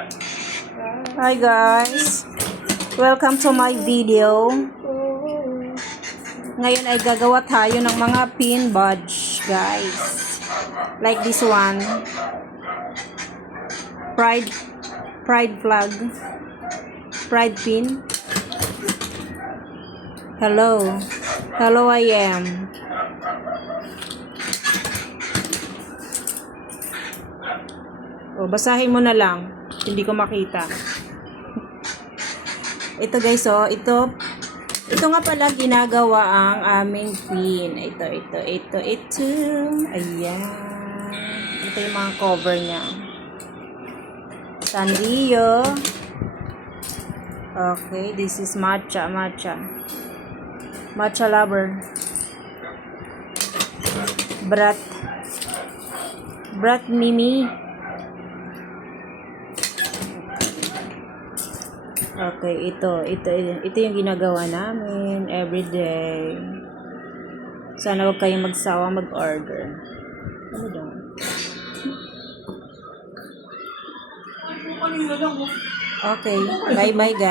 Hi guys, welcome to my video. Ngayon ay gagawa tayo ng mga pin badge, guys. Like this one, pride flag, pride pin. Hello I am. O, basahin mo na lang. Hindi ko makita. Ito guys, ito nga pala ginagawa ang aming pin. Ito. Ayan. Ito yung mga cover niya. Sanrio. Okay, this is matcha lover. Brat Mimi. Okay, ito yung ginagawa namin everyday. Sana huwag kayong magsawa mag-order. Ano daw? Okay, bye guys.